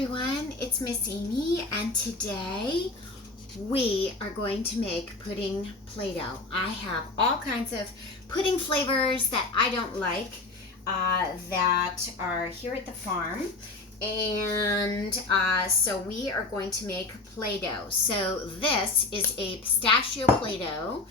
everyone, it's Miss Amy, and today we are going to make pudding Play-Doh. I have all kinds of pudding flavors that I don't like that are here at the farm, and so we are going to make Play-Doh. So this is a pistachio Play-Doh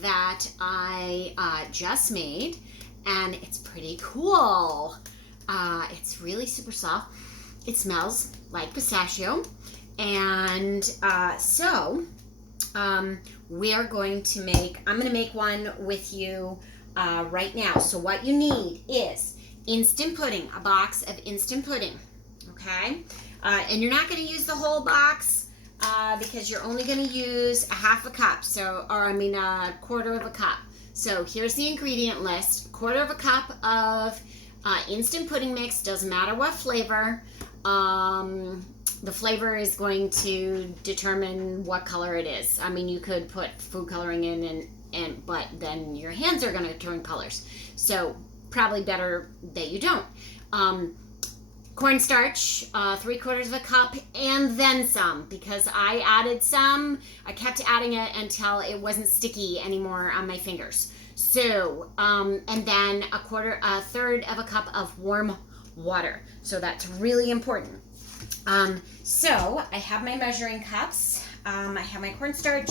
that I just made, and it's pretty cool. It's really super soft. It smells like pistachio. And we're going to make, I'm going to make one with you right now. So what you need is instant pudding, a box of instant pudding, okay? And you're not going to use the whole box because you're only going to use a half a cup, a quarter of a cup. So here's the ingredient list. A quarter of a cup of instant pudding mix, doesn't matter what flavor. The flavor is going to determine what color it is. I mean, you could put food coloring in, but then your hands are going to turn colors. So probably better that you don't. Cornstarch, 3/4 of a cup, and then some, because I added some. I kept adding it until it wasn't sticky anymore on my fingers. So, and then a third of a cup of warm water. So that's really important. So I have my measuring cups. I have my cornstarch.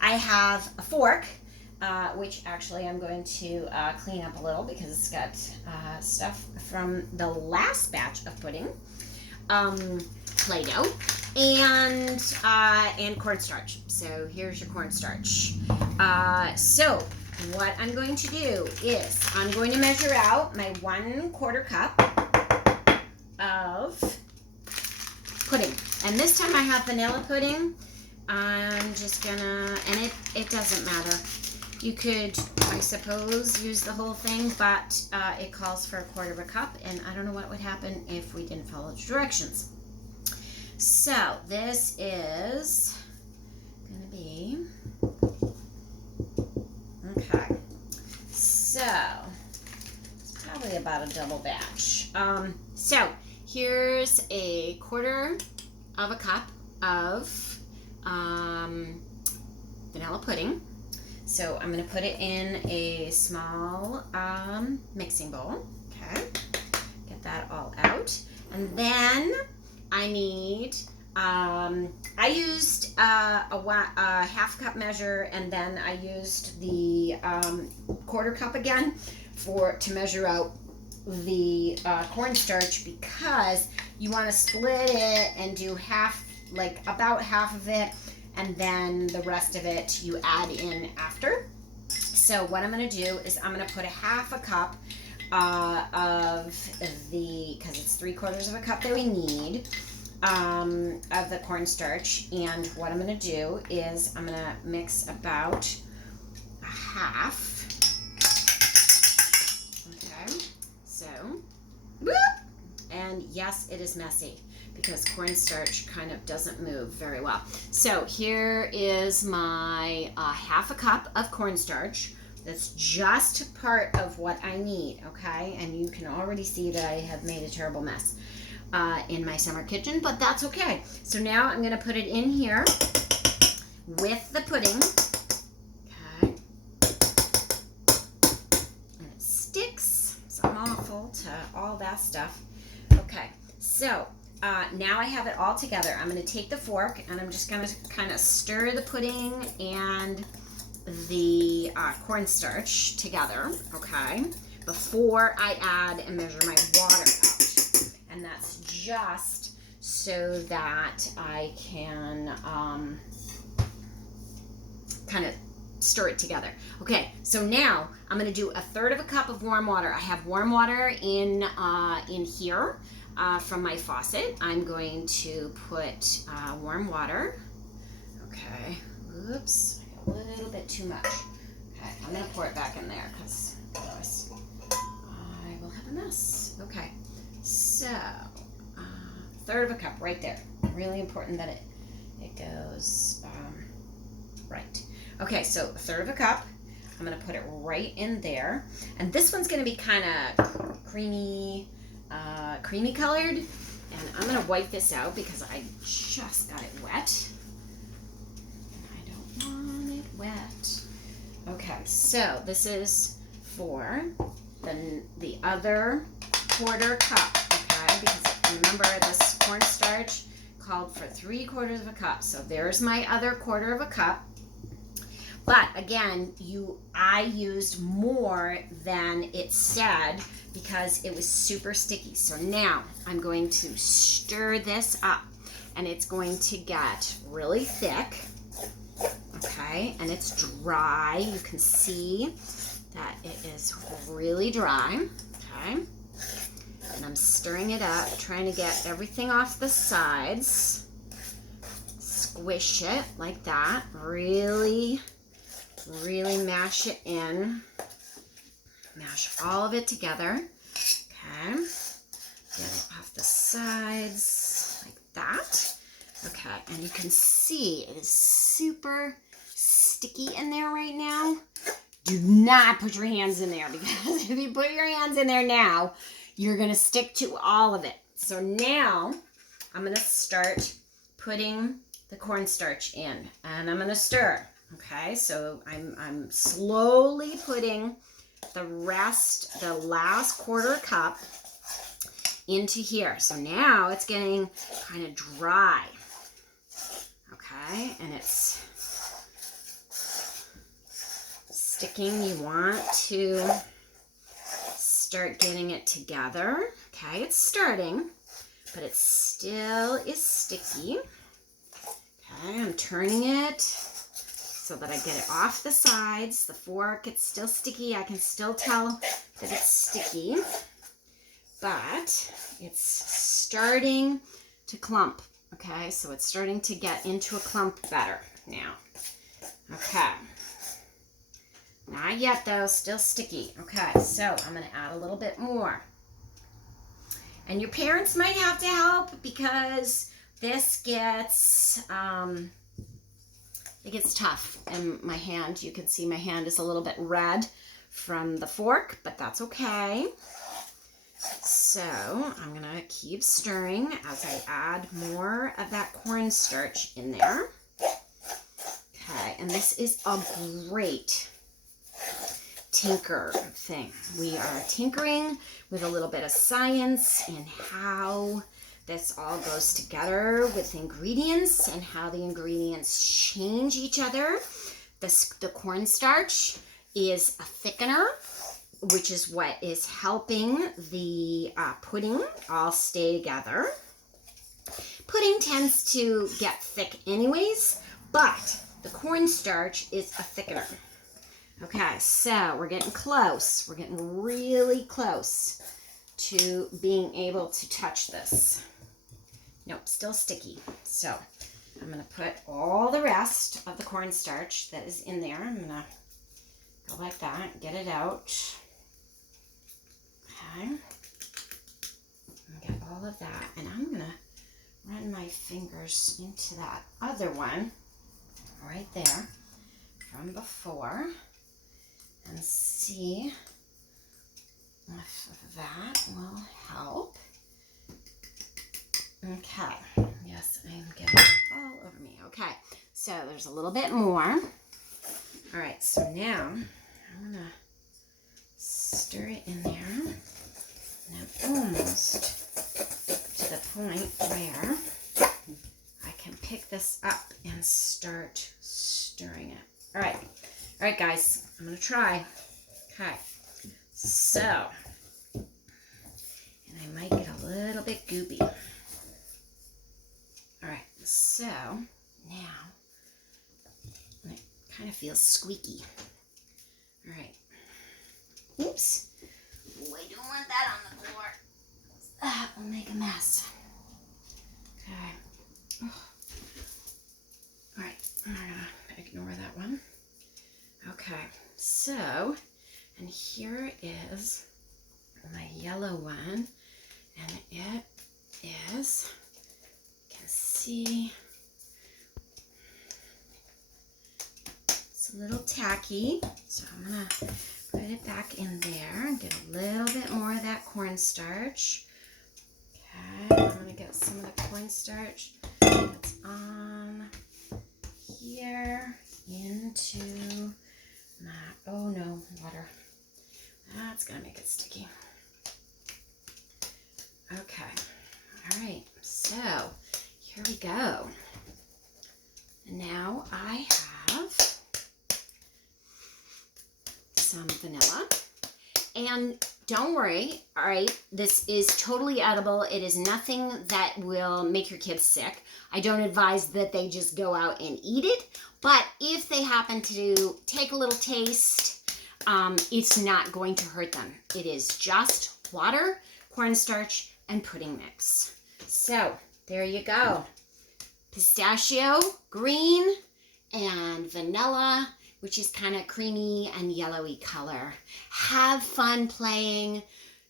I have a fork, which actually I'm going to clean up a little because it's got stuff from the last batch of pudding, Play-Doh, and cornstarch. So here's your cornstarch. So what I'm going to do is I'm going to measure out my 1/4 cup of pudding. And this time I have vanilla pudding. I'm just gonna, and it doesn't matter. You could, I suppose, use the whole thing, but it calls for 1/4 of a cup, and I don't know what would happen if we didn't follow the directions. So this is gonna be, okay, so it's probably about a double batch. So here's a 1/4 of a cup of vanilla pudding. So I'm going to put it in a small mixing bowl. Okay, get that all out. And then I need, I used a half cup measure, and then I used the 1/4 cup again to measure out the cornstarch, because you want to split it and do about half of it, and then the rest of it you add in after. So what I'm going to do is I'm going to put a half a cup of the, because it's 3/4 of a cup that we need, of the cornstarch. And what I'm going to do is I'm going to mix about a half. So, and yes, it is messy because cornstarch kind of doesn't move very well. So here is my half a cup of cornstarch. That's just part of what I need, okay? And you can already see that I have made a terrible mess in my summer kitchen, but that's okay. So now I'm going to put it in here with the pudding. Okay. And it sticks. I'm awful to all that stuff. Okay, so now I have it all together. I'm going to take the fork and I'm just going to kind of stir the pudding and the cornstarch together, okay, before I add and measure my water out. And that's just so that I can kind of stir it together. Okay, so now I'm going to do a 1/3 of a cup of warm water. I have warm water in here from my faucet. I'm going to put warm water. Okay, oops, a little bit too much. Okay, I'm going to pour it back in there because otherwise I will have a mess. Okay, so 1/3 of a cup right there. Really important that it goes right. Okay, so 1/3 of a cup. I'm going to put it right in there. And this one's going to be kind of creamy colored. And I'm going to wipe this out because I just got it wet. I don't want it wet. Okay, so this is for the other quarter cup, okay? Because remember, this cornstarch called for 3/4 of a cup. So there's my other 1/4 of a cup. But again, I used more than it said because it was super sticky. So now I'm going to stir this up and it's going to get really thick. Okay, and it's dry. You can see that it is really dry. Okay, and I'm stirring it up, trying to get everything off the sides. Squish it like that. Really mash it in. Mash all of it together. Okay, get it off the sides like that. Okay, and you can see it is super sticky in there right now. Do not put your hands in there because if you put your hands in there now, you're going to stick to all of it. So now I'm going to start putting the cornstarch in and I'm going to stir. Okay, so I'm slowly putting the last 1/4 cup into here. So now it's getting kind of dry. Okay, and it's sticking. You want to start getting it together. Okay, it's starting, but it still is sticky. Okay, I'm turning it so that I get it off the sides. The fork, it's still sticky. I can still tell that it's sticky, but it's starting to clump. Okay, so it's starting to get into a clump better now. Okay. Not yet though, still sticky. Okay, so I'm going to add a little bit more. And your parents might have to help because this gets, it gets tough in my hand. You can see my hand is a little bit red from the fork, but that's okay. So I'm going to keep stirring as I add more of that cornstarch in there. Okay, and this is a great tinker thing. We are tinkering with a little bit of science and how this all goes together with ingredients and how the ingredients change each other. The cornstarch is a thickener, which is what is helping the pudding all stay together. Pudding tends to get thick anyways, but the cornstarch is a thickener. Okay, so we're getting close. We're getting really close to being able to touch this. Nope, still sticky. So I'm going to put all the rest of the cornstarch that is in there. I'm going to go like that, get it out. Okay. And get all of that. And I'm going to run my fingers into that other one right there from before and see if that will help. Okay. Yes, I'm getting it all over me. Okay. So there's a little bit more. All right. So now I'm going to stir it in there. And I'm almost to the point where I can pick this up and start stirring it. All right. All right, guys. I'm going to try. Okay. So, and I might get a little bit goopy. All right. So, now, it kind of feels squeaky. All right. Oops. Oh, I don't want that on the floor. That will make a mess. Okay. Oh. All right. I'm going to ignore that one. Okay. So, and here is my yellow one. And it is, you can see, it's a little tacky. So I'm going to put it back in there and get a little bit more of that cornstarch. Okay, I'm going gonna get some of the cornstarch that's on here into my, oh no, water. That's gonna make it sticky. Okay, all right, so here we go. And now I have some vanilla. And don't worry, all right, this is totally edible. It is nothing that will make your kids sick. I don't advise that they just go out and eat it, but if they happen to take a little taste, it's not going to hurt them. It is just water, cornstarch, and pudding mix. So there you go. Pistachio, green, and vanilla, which is kind of creamy and yellowy color. Have fun playing,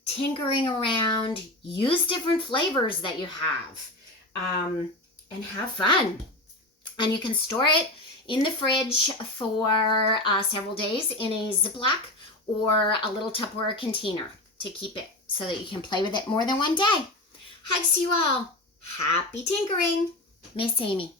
tinkering around, use different flavors that you have, and have fun. And you can store it in the fridge for several days in a Ziploc or a little Tupperware container to keep it so that you can play with it more than one day. Hugs to you all. Happy tinkering. Miss Amy.